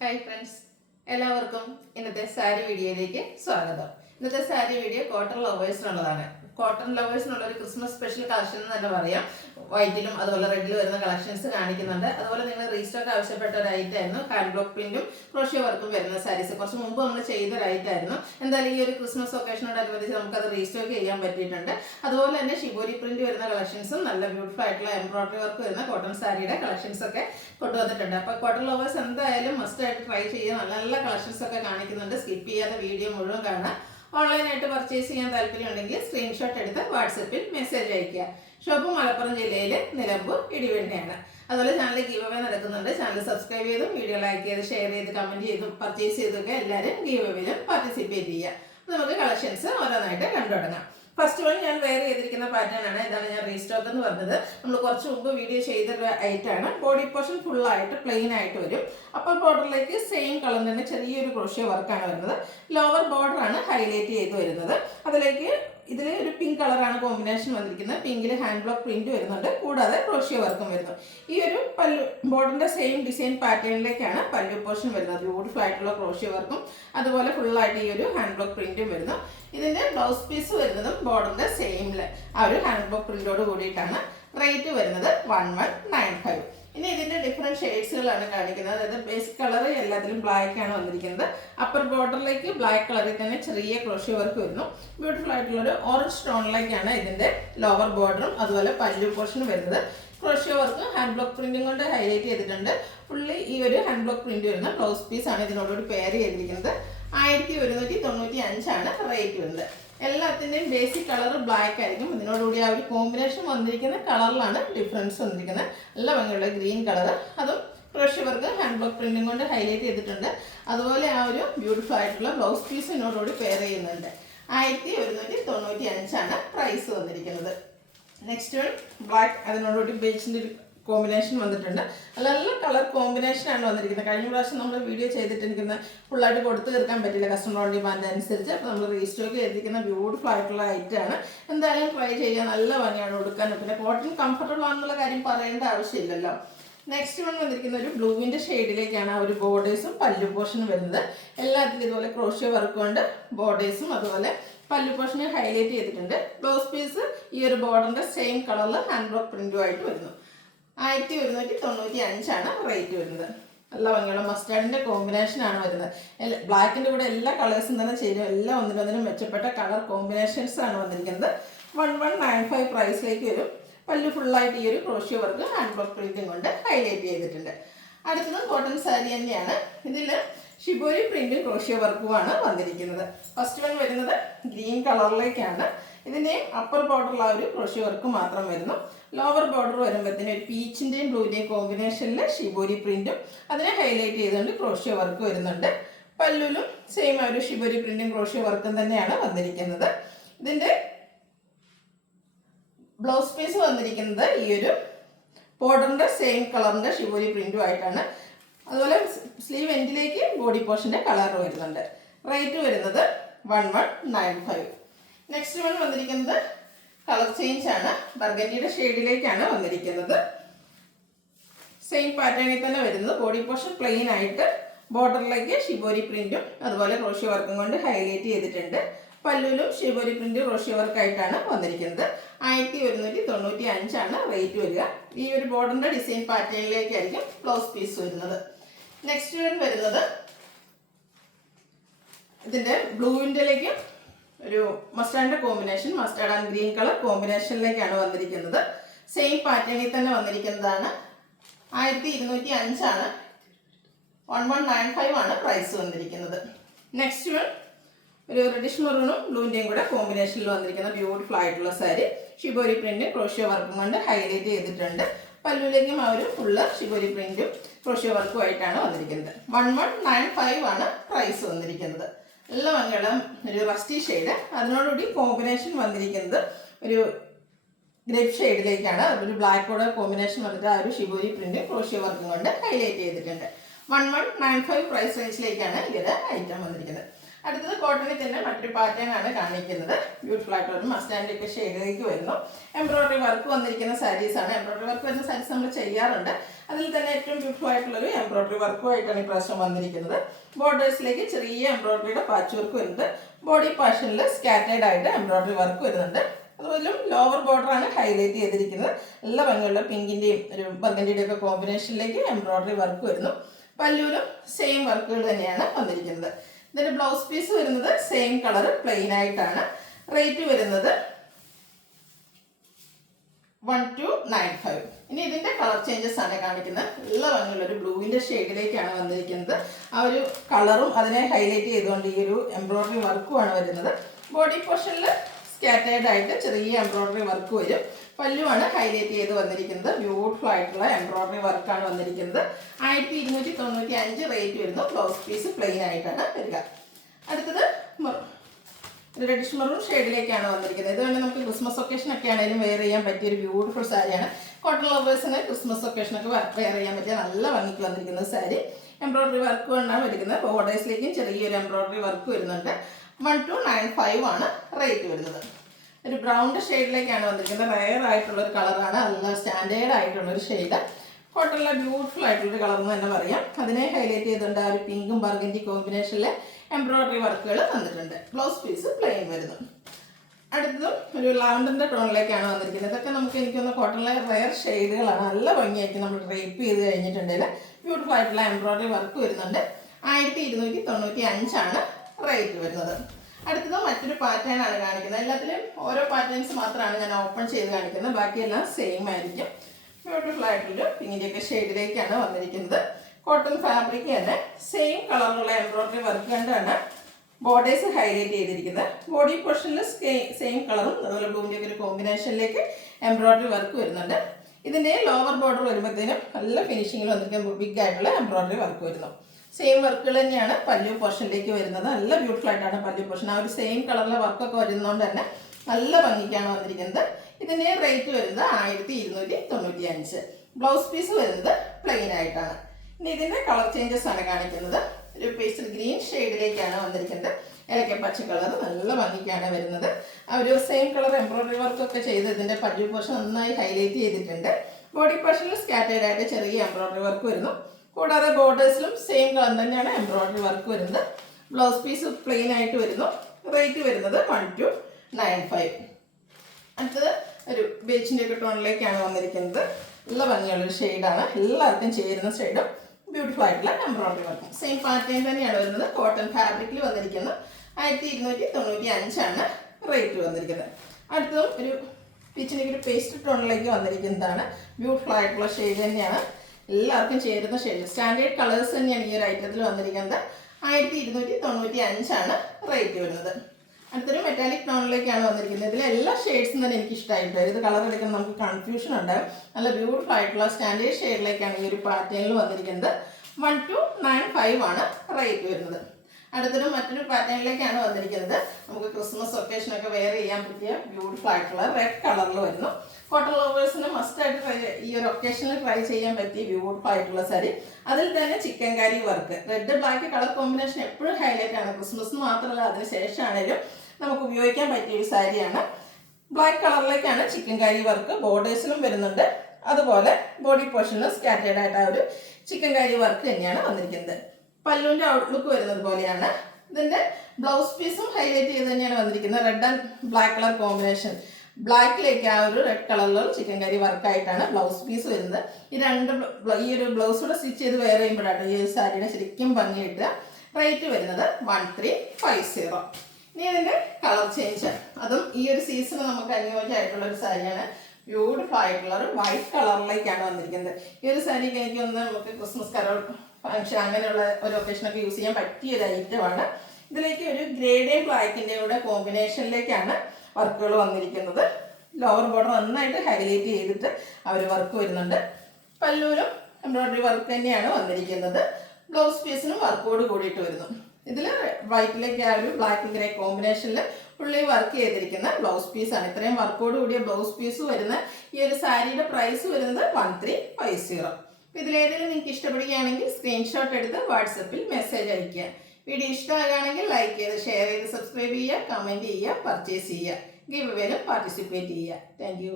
Hi friends, എല്ലാവർക്കും ഇന്നത്തെ സാരി വീഡിയോയിലേക്ക് സ്വാഗതം. ഇന്നത്തെ സാരി വീഡിയോ കോട്ടൺ ലവേഴ്സിനുള്ളതാണ്. കോട്ടൺ ലവേഴ്സിനുള്ള ഒരു ക്രിസ്മസ് സ്പെഷ്യൽ കളക്ഷൻ എന്ന് തന്നെ പറയാം. വൈറ്റിലും അതുപോലെ റെഡിലും വരുന്ന കളക്ഷൻസ് കാണിക്കുന്നുണ്ട്. അതുപോലെ നിങ്ങൾ റീസ്റ്റോക്ക് ആവശ്യപ്പെട്ട ഒരു ഐറ്റം ആയിരുന്നു ഹാൻഡ് ബ്ലോക്ക് പ്രിന്റും ക്രോഷ്യോ വർക്കും വരുന്ന സാരീസ്. കുറച്ച് മുമ്പ് നമ്മൾ ചെയ്ത ഒരു ഐറ്റം ആയിരുന്നു. എന്തായാലും ഈ ഒരു ക്രിസ്മസ് ഒക്കേഷനോടനുബന്ധിച്ച് നമുക്കത് റീസ്റ്റോക്ക് ചെയ്യാൻ പറ്റിയിട്ടുണ്ട്. അതുപോലെ തന്നെ ഷിബോരി പ്രിന്റ് വരുന്ന കളക്ഷൻസും നല്ല ബ്യൂട്ടിഫുൾ ആയിട്ടുള്ള എംബ്രോയിഡറി വർക്ക് വരുന്ന കോട്ടൺ സാരിയുടെ കളക്ഷൻസ് ഒക്കെ കൊണ്ടുവന്നിട്ടുണ്ട്. അപ്പോൾ കോട്ടൺ ലവേഴ്സ് എന്തായാലും മസ്റ്റ് ആയിട്ട് ട്രൈ ചെയ്യുക. നല്ല നല്ല കളക്ഷൻസ് ഒക്കെ കാണിക്കുന്നുണ്ട്. സ്കിപ്പ് ചെയ്യാതെ വീഡിയോ മുഴുവൻ കാണാം. ഓൺലൈനായിട്ട് പർച്ചേസ് ചെയ്യാൻ താല്പര്യമുണ്ടെങ്കിൽ സ്ക്രീൻഷോട്ട് എടുത്ത് വാട്സപ്പിൽ മെസ്സേജ് അയയ്ക്കുക. ഷോപ്പ് മലപ്പുറം ജില്ലയിലെ നിലമ്പൂർ ഇടിവെണ്ണയാണ്. അതുപോലെ ചാനൽ ഗീവ് അവേ നടക്കുന്നുണ്ട്. ചാനൽ സബ്സ്ക്രൈബ് ചെയ്തും വീഡിയോ ലൈക്ക് ചെയ്ത് ഷെയർ ചെയ്ത് കമൻറ്റ് ചെയ്തും പർച്ചേസ് ചെയ്തൊക്കെ എല്ലാവരും ഗീവ് അവേയിലും പാർട്ടിസിപ്പേറ്റ് ചെയ്യുക. നമുക്ക് കളക്ഷൻസ് ഓരോന്നായിട്ട് കണ്ടു തുടങ്ങാം. ഫസ്റ്റ് വൺ ഞാൻ വെയർ ചെയ്തിരിക്കുന്ന പാറ്റേൺ ആണ്. ഇതാണ് ഞാൻ റീസ്റ്റോക്ക് എന്ന് പറഞ്ഞത്. നമ്മൾ കുറച്ച് മുമ്പ് വീഡിയോ ചെയ്തൊരു ഐറ്റാണ്. ബോഡി പോർഷൻ ഫുള്ളായിട്ട് പ്ലെയിൻ ആയിട്ട് വരും. അപ്പർ ബോർഡറിലേക്ക് സെയിം കളർ തന്നെ ചെറിയൊരു ക്രോഷ്യോ വർക്കാണ് വരുന്നത്. ലോവർ ബോർഡർ ആണ് ഹൈലൈറ്റ് ചെയ്ത് വരുന്നത്. അതിലേക്ക് ഇതിൽ ഒരു പിങ്ക് കളറാണ് കോമ്പിനേഷൻ വന്നിരിക്കുന്നത്. പിങ്കിൽ ഹാൻഡ് ബ്ലോക്ക് പ്രിന്റ് വരുന്നുണ്ട്. കൂടാതെ ക്രോഷ്യോ വർക്കും വരുന്നു. ഈ ഒരു പല്ലു ബോർഡിന്റെ സെയിം ഡിസൈൻ പാറ്റേണിലേക്കാണ് പല്ലു പോർഷൻ വരുന്നത്. ബ്യൂട്ടിഫുൾ ആയിട്ടുള്ള ക്രോഷ്യോ വർക്കും അതുപോലെ ഫുള്ളായിട്ട് ഈ ഒരു ഹാൻഡ് ബ്ലോക്ക് പ്രിന്റും വരുന്നു. ഇതിന്റെ ബ്ലൗസ് പീസ് വരുന്നതും ബോർഡിന്റെ സെയിം ആ ഒരു ഹാൻഡ് ബ്ലോക്ക് പ്രിന്റോട് കൂടിയിട്ടാണ്. റേറ്റ് വരുന്നത് 1195. ഇനി ഇതിന്റെ ഡിഫറെന്റ് ഷെയ്ഡ്സുകളാണ് കാണിക്കുന്നത്. അതായത് ബേസിക് കളർ എല്ലാത്തിലും ബ്ലാക്ക് ആണ് വന്നിരിക്കുന്നത്. അപ്പർ ബോർഡറിലേക്ക് ബ്ലാക്ക് കളറിൽ തന്നെ ചെറിയ ക്രോഷ്യോ വർക്ക് വരുന്നു. ബ്യൂട്ടിഫുൾ ആയിട്ടുള്ള ഒരു ഓറഞ്ച് ടോണിലേക്കാണ് ഇതിന്റെ ലോവർ ബോർഡറും അതുപോലെ പല്ലു പോർഷനും വരുന്നത്. ക്രോഷ്യോ വർക്ക് ഹാൻഡ് ബ്ലോക്ക് പ്രിന്റും കൊണ്ട് ഹൈലൈറ്റ് ചെയ്തിട്ടുണ്ട്. ഫുള്ളി ഈ ഒരു ഹാൻഡ് ബ്ലോക്ക് പ്രിന്റ് വരുന്ന ബ്ലൗസ് പീസ് ആണ് ഇതിനോടുകൂടി പെയർ ചെയ്തിരിക്കുന്നത്. 1195 റേറ്റ് വരുന്നത്. എല്ലാത്തിൻ്റെയും ബേസിക് കളർ ബ്ലാക്ക് ആയിരിക്കും. ഇതിനോടുകൂടി ആ ഒരു കോമ്പിനേഷൻ വന്നിരിക്കുന്ന കളറിലാണ് ഡിഫറൻസ് വന്നിരിക്കുന്നത്. നല്ല ഭംഗിയുള്ള ഗ്രീൻ കളർ, അതും ക്രോഷ്യോ വർക്ക് ഹാൻഡ് ബ്ലോക്ക് പ്രിന്റും കൊണ്ട് ഹൈലൈറ്റ് ചെയ്തിട്ടുണ്ട്. അതുപോലെ ആ ഒരു ബ്യൂട്ടിഫുൾ ആയിട്ടുള്ള ബ്ലൗസ് പീസ് ഇതിനോടുകൂടി പെയർ ചെയ്യുന്നുണ്ട്. 1195 പ്രൈസ് വന്നിരിക്കുന്നത്. നെക്സ്റ്റ് വൺ ബ്ലാക്ക്, അതിനോടുകൂടി ബേസിൻ്റെ ഒരു കോമ്പിനേഷൻ വന്നിട്ടുണ്ട്. നല്ല നല്ല കളർ കോമ്പിനേഷനാണ് വന്നിരിക്കുന്നത്. കഴിഞ്ഞ പ്രാവശ്യം നമ്മൾ വീഡിയോ ചെയ്തിട്ടിരിക്കുന്ന ഫുള്ളായിട്ട് കൊടുത്തു തീർക്കാൻ പറ്റില്ല കസ്റ്റമർ ഓൺ ഡിമാൻഡ് അനുസരിച്ച്. അപ്പോൾ നമ്മൾ റീസ്റ്റോക്ക് ചെയ്തിരിക്കുന്ന ബ്യൂട്ടിഫുൾ ആയിട്ടുള്ള ഐറ്റമാണ്. എന്തായാലും ട്രൈ ചെയ്യാൻ നല്ല ഭംഗിയാണ് കൊടുക്കാനും. പിന്നെ കോട്ടൺ കംഫർട്ടബിൾ ആണെന്നുള്ള കാര്യം പറയേണ്ട ആവശ്യമില്ലല്ലോ. നെക്സ്റ്റ് വൺ വന്നിരിക്കുന്ന ഒരു ബ്ലൂവിൻ്റെ ഷെയ്ഡിലേക്കാണ് ആ ഒരു ബോർഡേഴ്സും പല്ലു പോർഷനും വരുന്നത്. എല്ലാത്തിലും ഇതുപോലെ ക്രോഷ്യോ വർക്ക് കൊണ്ട് ബോർഡേഴ്സും അതുപോലെ പല്ലു പോർഷനെ ഹൈലൈറ്റ് ചെയ്തിട്ടുണ്ട്. ബ്ലൗസ് പീസ് ഈ ഒരു ബോർഡറിൻ്റെ സെയിം കളറിൽ ഹാൻഡ് ബ്ലോക്ക് പ്രിന്റുമായിട്ട് വരുന്നു. 1195 റേറ്റ് വരുന്നത്. നല്ല ഭംഗിയുള്ള മസ്റ്റാർഡിൻ്റെ കോമ്പിനേഷനാണ് വരുന്നത്. ബ്ലാക്കിൻ്റെ കൂടെ എല്ലാ കളേഴ്സും തന്നെ ചേരും. എല്ലാം ഒന്നിനൊന്നിനും മെച്ചപ്പെട്ട കളർ കോമ്പിനേഷൻസ് ആണ് വന്നിരിക്കുന്നത്. 1195 പ്രൈസിലേക്ക് വരും. പല്ലു ഫുള്ളായിട്ട് ഈ ഒരു ക്രോഷ്യോ വർക്ക് ഹാൻഡ് ബ്ലോക്ക് പ്രിന്റും കൊണ്ട് ഹൈലൈറ്റ് ചെയ്തിട്ടുണ്ട്. അടുത്തത് കോട്ടൺ സാരി തന്നെയാണ്. ഇതിൽ ഷിബോരി പ്രിന്റും ക്രോഷ്യോ വർക്കുമാണ് വന്നിരിക്കുന്നത്. ഫസ്റ്റ് വൺ വരുന്നത് ഗ്രീൻ കളറിലേക്കാണ്. ഇതിൻ്റെയും അപ്പർ ബോർഡറിൽ ആ ഒരു ക്രോഷ്യോ വർക്ക് മാത്രം വരുന്നു. ലോവർ ബോർഡർ വരുമ്പോഴത്തേനും ഒരു പീച്ചിൻ്റെയും ബ്ലൂവിൻ്റെയും കോമ്പിനേഷനിൽ ഷിബോരി പ്രിന്റും അതിനെ ഹൈലൈറ്റ് ചെയ്തുകൊണ്ട് ക്രോഷ്യോ വർക്ക് വരുന്നുണ്ട്. പല്ലുലും സെയിം ആ ഒരു ഷിബോരി പ്രിന്റും ക്രോഷ്യോ വർക്കും തന്നെയാണ് വന്നിരിക്കുന്നത്. ഇതിൻ്റെ ബ്ലൗസ് പീസ് വന്നിരിക്കുന്നത് ഈ ഒരു ബോർഡറിൻ്റെ സെയിം കളറിൻ്റെ ഷിബോരി പ്രിന്റും ആയിട്ടാണ്. അതുപോലെ സ്ലീവ് എൻഡിലേക്ക് ബോഡി പോർഷൻ്റെ കളർ വരുന്നുണ്ട്. റേറ്റ് വരുന്നത് 1195. നെക്സ്റ്റ് വൺ വന്നിരിക്കുന്നത് കളർ ചേഞ്ച് ആണ്. ബർഗൻഡിയുടെ ഷെയ്ഡിലേക്കാണ് വന്നിരിക്കുന്നത്. സെയിം പാറ്റേണിൽ തന്നെ വരുന്നത്. ബോഡി പോർഷൻ പ്ലെയിൻ ആയിട്ട് ബോർഡറിലേക്ക് ഷിബോരി പ്രിന്റും അതുപോലെ ക്രോഷ്യോ വർക്കും കൊണ്ട് ഹൈലൈറ്റ് ചെയ്തിട്ടുണ്ട്. പല്ലുലും ഷിബോരി പ്രിന്റ് ക്രോഷ്യോ വർക്കായിട്ടാണ് വന്നിരിക്കുന്നത്. 1195 റേറ്റ് വരിക. ഈ ഒരു ബോർഡറിന്റെ ഡിസൈൻ പാറ്റേണിലേക്കായിരിക്കും ബ്ലൗസ് പീസ് വരുന്നത്. നെക്സ്റ്റ് വൺ വരുന്നത് ഇതിന്റെ ബ്ലൂവിൻ്റെലേക്ക് ഒരു മസ്റ്റാർഡിന്റെ combination, mustard and green colour കോമ്പിനേഷനിലേക്കാണ് വന്നിരിക്കുന്നത്. സെയിം പാറ്റേണിൽ തന്നെ വന്നിരിക്കുന്നതാണ്. 1205 1195 പ്രൈസ് വന്നിരിക്കുന്നത്. നെക്സ്റ്റ് വൺ ഒരു റെഡിഷ് മെറൂണും ബ്ലൂവിൻ്റെയും കൂടെ കോമ്പിനേഷനിൽ വന്നിരിക്കുന്ന ബ്യൂട്ടിഫുൾ ആയിട്ടുള്ള സാരി. ഷിബോരി പ്രിന്റ് ക്രോഷ്യോ വർക്കും കൊണ്ട് ഹൈലൈറ്റ് ചെയ്തിട്ടുണ്ട്. പല്ലുവിലേക്കും ആ ഒരു ഫുള്ള് ഷിബോരി പ്രിന്റും ക്രോഷ്യോ വർക്കും ആയിട്ടാണ് വന്നിരിക്കുന്നത്. 1195 പ്രൈസ് വന്നിരിക്കുന്നത്. നല്ല ഭംഗിയുള്ള ഒരു റസ്റ്റി ഷെയ്ഡ്, അതിനോടുകൂടി കോമ്പിനേഷൻ വന്നിരിക്കുന്നത് ഒരു ഗ്രേപ്പ് ഷെയ്ഡിലേക്കാണ്. ഒരു ബ്ലാക്കോടെ കോമ്പിനേഷൻ വന്നിട്ട് ആ ഒരു ഷിബോരി പ്രിന്റ് ക്രോഷ്യോ വർക്കും കൊണ്ട് ഹൈലൈറ്റ് ചെയ്തിട്ടുണ്ട്. 1195 പ്രൈസ് റേഞ്ചിലേക്കാണ് ഈ ഒരു ഐറ്റം വന്നിരിക്കുന്നത്. അടുത്തത് കോട്ടണിൽ തന്നെ മറ്റൊരു പാറ്റേൺ ആണ് കാണിക്കുന്നത്. ബ്യൂട്ടിഫുൾ ആയിട്ടുള്ള മസ്റ്റാൻഡ് ഒക്കെ ഷെയ്ഡിലേക്ക് വരുന്നു. എംബ്രോയിഡറി വർക്ക് വന്നിരിക്കുന്ന സാരീസാണ്. എംബ്രോയിഡറി വർക്ക് വരുന്ന സാരീസ് നമ്മൾ ചെയ്യാറുണ്ട്. അതിൽ തന്നെ ഏറ്റവും ബ്യൂട്ടിഫുൾ ആയിട്ടുള്ളൊരു എംബ്രോയിഡറി വർക്കുമായിട്ടാണ് ഈ പ്രാവശ്യം വന്നിരിക്കുന്നത്. ബോർഡേഴ്സിലേക്ക് ചെറിയ എംബ്രോയിഡറിയുടെ പാച്ച് വർക്ക് വരുന്നുണ്ട്. ബോഡി പാഷനിൽ സ്കാറ്റേഡ് ആയിട്ട് എംബ്രോയിഡറി വർക്ക് വരുന്നുണ്ട്. അതുപോലെ ലോവർ ബോർഡറാണ് ഹൈലൈറ്റ് ചെയ്തിരിക്കുന്നത്. നല്ല ഭംഗിയുള്ള പിങ്കിൻ്റെയും ഒരു ബർഗൻഡിയുടെയും ഒക്കെ കോമ്പിനേഷനിലേക്ക് എംബ്രോയിഡറി വർക്ക് വരുന്നു. പല്ലുവിലും സെയിം വർക്കുകൾ തന്നെയാണ് വന്നിരിക്കുന്നത്. ഇതിൻ്റെ ബ്ലൗസ് പീസ് വരുന്നത് സെയിം കളർ പ്ലെയിൻ ആയിട്ടാണ്. റേറ്റ് വരുന്നത് 1295. ഇനി ഇതിൻ്റെ കളർ ചേഞ്ചസ് ആണ് കാണിക്കുന്നത്. നല്ല ഭംഗിയുള്ള ഒരു ബ്ലൂവിൻ്റെ ഷെയ്ഡിലേക്കാണ് വന്നിരിക്കുന്നത്. ആ ഒരു കളറും അതിനെ ഹൈലൈറ്റ് ചെയ്തുകൊണ്ട് ഈ ഒരു എംബ്രോയിഡറി വർക്കുമാണ് വരുന്നത്. ബോഡി പോർഷനിൽ സ്കാറ്റേഡ് ആയിട്ട് ചെറിയ എംബ്രോയിഡറി വർക്ക് വരും. പല്ലുവാണ് ഹൈലൈറ്റ് ചെയ്ത് വന്നിരിക്കുന്നത്. ബ്യൂട്ടിഫുൾ ആയിട്ടുള്ള എംബ്രോയിഡറി വർക്കാണ് വന്നിരിക്കുന്നത്. 1295 റേറ്റ് വരുന്നു. ബ്ലൗസ് പീസ് പ്ലെയിൻ ആയിട്ടാണ് വരിക. അടുത്തത് റെഡിഷ് മെറൂൺ ഷെയ്ഡിലേക്കാണ് വന്നിരിക്കുന്നത്. ഇത് വേണമെങ്കിൽ നമുക്ക് ക്രിസ്മസ് ഒക്കേഷനൊക്കെ ആണെങ്കിലും വെയർ ചെയ്യാൻ പറ്റിയൊരു ബ്യൂട്ടിഫുൾ സാരിയാണ്. കോട്ടൺ ലവേഴ്സിന് ക്രിസ്മസ് ഒക്കേഷനൊക്കെ വെയർ ചെയ്യാൻ പറ്റിയ നല്ല ഭംഗിക്ക് വന്നിരിക്കുന്ന സാരി. എംബ്രോയിഡറി വർക്ക് കൊണ്ടാണ് വരിക്കുന്നത്. ബോർഡേഴ്സിലേക്കും ചെറിയൊരു എംബ്രോയിഡറി വർക്ക് വരുന്നുണ്ട്. 1295 ആണ് റേറ്റ് വരുന്നത്. ഒരു ബ്രൗൺ ഷെയ്ഡിലേക്കാണ് വന്നിരിക്കുന്നത്. റയർ ആയിട്ടുള്ളൊരു കളറാണ്. നല്ല സ്റ്റാൻഡേർഡ് ആയിട്ടുള്ളൊരു ഷെയ്ഡ്. കോട്ടണിലെ ബ്യൂട്ടിഫുൾ ആയിട്ടുള്ളൊരു കളർ എന്ന് തന്നെ പറയാം. അതിനെ ഹൈലൈറ്റ് ചെയ്തുകൊണ്ട് ആ ഒരു പിങ്കും ബർഗൻഡി കോമ്പിനേഷനിൽ എംബ്രോയിഡറി വർക്കുകൾ വന്നിട്ടുണ്ട്. ബ്ലൗസ് പീസ് പ്ലെയിൻ വരുന്നു. അടുത്തതും ഒരു ലാവൻഡറിൻ്റെ ടോണിലേക്കാണ് വന്നിരിക്കുന്നത്. ഇതൊക്കെ നമുക്ക് എനിക്കൊന്ന് കോട്ടണിലെ റയർ ഷെയ്ഡുകളാണ്. നല്ല ഭംഗിയായിരിക്കും നമ്മൾ ഡ്രേപ്പ് ചെയ്ത് കഴിഞ്ഞിട്ടുണ്ടെങ്കിൽ. ബ്യൂട്ടിഫുൾ ആയിട്ടുള്ള എംബ്രോയിഡറി വർക്ക് വരുന്നുണ്ട്. 1295 ആണ് റേറ്റ് വരുന്നത്. അടുത്തത് മറ്റൊരു പാറ്റേൺ ആണ് കാണിക്കുന്നത്. എല്ലാത്തിലും ഓരോ പാറ്റേൺസ് മാത്രമാണ് ഞാൻ ഓപ്പൺ ചെയ്ത് കാണിക്കുന്നത്. ബാക്കിയെല്ലാം സെയിം ആയിരിക്കും. ബ്യൂട്ടിഫുൾ ആയിട്ടുള്ളൊരു പിങ്കിൻ്റെയൊക്കെ ഷെയ്ഡിലേക്കാണ് വന്നിരിക്കുന്നത്. കോട്ടൺ ഫാബ്രിക് തന്നെ സെയിം കളറിലുള്ള എംബ്രോയിഡറി വർക്ക് കണ്ടാണ് ബോർഡേഴ്സ് ഹൈലൈറ്റ് ചെയ്തിരിക്കുന്നത്. ബോഡി പോർഷനിൽ സെയിം കളറും അതുപോലെ ബ്ലൂവിൻ്റെ ഒരു കോമ്പിനേഷനിലേക്ക് എംബ്രോയിഡറി വർക്ക് വരുന്നുണ്ട്. ഇതിൻ്റെ ലോവർ ബോർഡർ വരുമ്പോഴത്തേനും നല്ല ഫിനിഷിങ്ങിൽ വന്നിരിക്കുന്ന ബിഗ് ആയിട്ടുള്ള എംബ്രോയിഡറി വർക്ക് വരുന്നു. സെയിം വർക്കുകൾ തന്നെയാണ് പല്ലു പോർഷനിലേക്ക് വരുന്നത്. നല്ല ബ്യൂട്ടിഫുൾ ആയിട്ടാണ് പല്ലു പോർഷൻ. ആ ഒരു സെയിം കളറിലെ വർക്കൊക്കെ വരുന്നതുകൊണ്ട് തന്നെ നല്ല ഭംഗിക്കാണ് വന്നിരിക്കുന്നത്. ഇതിൻ്റെ റേറ്റ് വരുന്നത് 1295. ബ്ലൗസ് പീസ് വരുന്നത് പ്ലെയിൻ ആയിട്ടാണ്. ഇനി ഇതിൻ്റെ കളർ ചേഞ്ചസ് ആണ് കാണിക്കുന്നത്. ഒരു പേസ്റ്റൽ ഗ്രീൻ ഷെയ്ഡിലേക്കാണ് വന്നിരിക്കുന്നത്. ഇലക്ക പച്ച കളർ നല്ല ഭംഗിക്കാണ് വരുന്നത്. ആ ഒരു സെയിം കളർ എംബ്രോയിഡറി വർക്കൊക്കെ ചെയ്ത് ഇതിൻ്റെ പല്ലു പോർഷൻ നന്നായി ഹൈലൈറ്റ് ചെയ്തിട്ടുണ്ട്. ബോഡി പോർഷനിൽ സ്കാറ്റേഡ് ആയിട്ട് ചെറിയ എംബ്രോയിഡറി വർക്ക് വരുന്നു. കൂടാതെ ബോർഡേഴ്സിലും സെയിം കളർ തന്നെയാണ് എംബ്രോയിഡറി വർക്ക് വരുന്നത്. ബ്ലൗസ് പീസ് പ്ലെയിൻ ആയിട്ട് വരുന്നു. റേറ്റ് വരുന്നത് 1295. അടുത്തത് ഒരു ബേച്ചിൻ്റെ ഒക്കെ ടോണിലേക്കാണ് വന്നിരിക്കുന്നത്. നല്ല ഭംഗിയുള്ളൊരു ഷെയ്ഡാണ്. എല്ലാവർക്കും ചേരുന്ന ഷെയ്ഡും ബ്യൂട്ടിഫുൾ ആയിട്ടുള്ള എംബ്രോയിഡറി വർക്കും സെയിം പാറ്റേൺ തന്നെയാണ് വരുന്നത്. കോട്ടൺ ഫാബ്രിക്കിൽ വന്നിരിക്കുന്നത്. 1295 ആണ് റേറ്റ് വന്നിരിക്കുന്നത്. അടുത്തതും ഒരു പിച്ചിൻ്റെ ഒരു പേസ്റ്റ് ടോണിലേക്ക് വന്നിരിക്കുന്നതാണ്. ബ്യൂട്ടിഫുൾ ആയിട്ടുള്ള ഷെയ്ഡ് തന്നെയാണ്. എല്ലാവർക്കും ചേരുന്ന ഷെയ്ഡ്. സ്റ്റാൻഡേർഡ് കളേഴ്സ് തന്നെയാണ് ഈ ഒരു ഐറ്റത്തിൽ വന്നിരിക്കുന്നത്. 1295 ആണ് റേറ്റ് വരുന്നത്. അടുത്തൊരു മെറ്റാലിക് ടോണിലേക്കാണ് വന്നിരിക്കുന്നത്. ഇതിലെ എല്ലാ ഷെയ്ഡ്സും തന്നെ എനിക്ക് ഇഷ്ടമായിട്ട്. ഇത് കളർ എടുക്കുമ്പോൾ നമുക്ക് കൺഫ്യൂഷൻ ഉണ്ടാകും. നല്ല ബ്യൂട്ടിഫുൾ ആയിട്ടുള്ള സ്റ്റാൻഡേർഡ് ഷെയ്ഡിലേക്കാണ് ഈ ഒരു പാറ്റേണിൽ വന്നിരിക്കുന്നത്. 1295 ആണ് റേറ്റ് വരുന്നത്. അടുത്തൊരു മറ്റൊരു പാറ്റേണിലേക്കാണ് വന്നിരിക്കുന്നത്. നമുക്ക് ക്രിസ്മസ് ഒക്കേഷനൊക്കെ വെയർ ചെയ്യാൻ പറ്റിയ ബ്യൂട്ടിഫുൾ ആയിട്ടുള്ള റെഡ് കളറിൽ വരുന്നു. കോട്ടൺ ലവേഴ്സിന് മസ്റ്റായിട്ട് ഈ ഒരു ഒക്കേഷനിൽ ട്രൈ ചെയ്യാൻ പറ്റിയ ബ്യൂട്ടിഫുൾ ആയിട്ടുള്ള സാരി. അതിൽ തന്നെ chikankari work. Red black colour combination എപ്പോഴും ഹൈലൈറ്റ് ആണ്. ക്രിസ്മസ് മാത്രമല്ല അതിന് ശേഷമാണേലും നമുക്ക് ഉപയോഗിക്കാൻ പറ്റിയ ഒരു സാരിയാണ്. ബ്ലാക്ക് കളറിലേക്കാണ് ചിക്കൻ കാരി വർക്ക്. ബോർഡേഴ്സിലും വരുന്നുണ്ട്. അതുപോലെ ബോഡി പോർഷനിലും സ്കാറ്റേഡ് ആയിട്ട് ആ ഒരു ചിക്കൻ കാരി വർക്ക് തന്നെയാണ് വന്നിരിക്കുന്നത്. പല്ലുവിൻ്റെ ഔട്ട്ലുക്ക് വരുന്നത് പോലെയാണ്. ഇതിൻ്റെ ബ്ലൗസ് പീസും ഹൈലൈറ്റ് ചെയ്ത് തന്നെയാണ് വന്നിരിക്കുന്നത്. Red and black colour combination. ബ്ലാക്കിലേക്ക് ആ ഒരു റെഡ് കളറിലുള്ള ചിക്കൻ കറി വർക്കായിട്ടാണ് ബ്ലൗസ് പീസ് വരുന്നത്. ഈ ഒരു ബ്ലൗസ് കൂടെ സ്റ്റിച്ച് ചെയ്ത് വെയർ ചെയ്യുമ്പോഴാണ് ഈ ഒരു സാരിയുടെ ശരിക്കും ഭംഗി കിട്ടുക. റേറ്റ് വരുന്നത് 1350. ഇനി അതിൻ്റെ കളർ ചേഞ്ച്, അതും ഈ ഒരു സീസണ് നമുക്ക് അനുയോജ്യമായിട്ടുള്ള ഒരു സാരിയാണ്. ബ്യൂട്ടിഫുൾ ആയിട്ടുള്ള ഒരു വൈറ്റ് കളറിലേക്കാണ് വന്നിരിക്കുന്നത്. ഈ ഒരു സാരിക്ക് എനിക്ക് ഒന്ന് നമുക്ക് ക്രിസ്മസ് കരോൾ ഫംഗ്ഷൻ അങ്ങനെയുള്ള ഒരു ഒക്കേഷനൊക്കെ യൂസ് ചെയ്യാൻ പറ്റിയ ഒരു ഐറ്റമാണ്. ഇതിലേക്ക് ഒരു ഗ്രേഡേയും ബ്ലാക്കിൻ്റെയും കൂടെ കോമ്പിനേഷനിലേക്കാണ് വർക്കുകൾ വന്നിരിക്കുന്നത്. ലോവർ ബോർഡർ നന്നായിട്ട് ഹൈലൈറ്റ് ചെയ്തിട്ട് അവർ വർക്ക് വരുന്നുണ്ട്. പല്ലൂരും എംബ്രോയിഡറി വർക്ക് തന്നെയാണ് വന്നിരിക്കുന്നത്. ബ്ലൗസ് പീസിനും വർക്കോട് കൂടിയിട്ട് വരുന്നു. ഇതിൽ വൈറ്റിലേക്ക് ആ ഒരു ബ്ലാക്ക് ഗ്രേ കോമ്പിനേഷനിൽ പുള്ളി വർക്ക് ചെയ്തിരിക്കുന്ന ബ്ലൗസ് പീസാണ്. ഇത്രയും വർക്കോട് കൂടിയ ബ്ലൗസ് പീസ് വരുന്ന ഈ ഒരു സാരിയുടെ പ്രൈസ് വരുന്നത് 1350. ഇതിലേതെങ്കിലും നിങ്ങൾക്ക് ഇഷ്ടപ്പെടുകയാണെങ്കിൽ സ്ക്രീൻഷോട്ട് എടുത്ത് വാട്സപ്പിൽ മെസ്സേജ് അയയ്ക്കുക. വീഡിയോ ഇഷ്ടമാകുകയാണെങ്കിൽ ലൈക്ക് ചെയ്ത് ഷെയർ ചെയ്ത് സബ്സ്ക്രൈബ് ചെയ്യുക, കമൻറ്റ് ചെയ്യുക, പർച്ചേസ് ചെയ്യുക, ഗിവ് അവേയിലും പാർട്ടിസിപ്പേറ്റ് ചെയ്യുക. Thank you.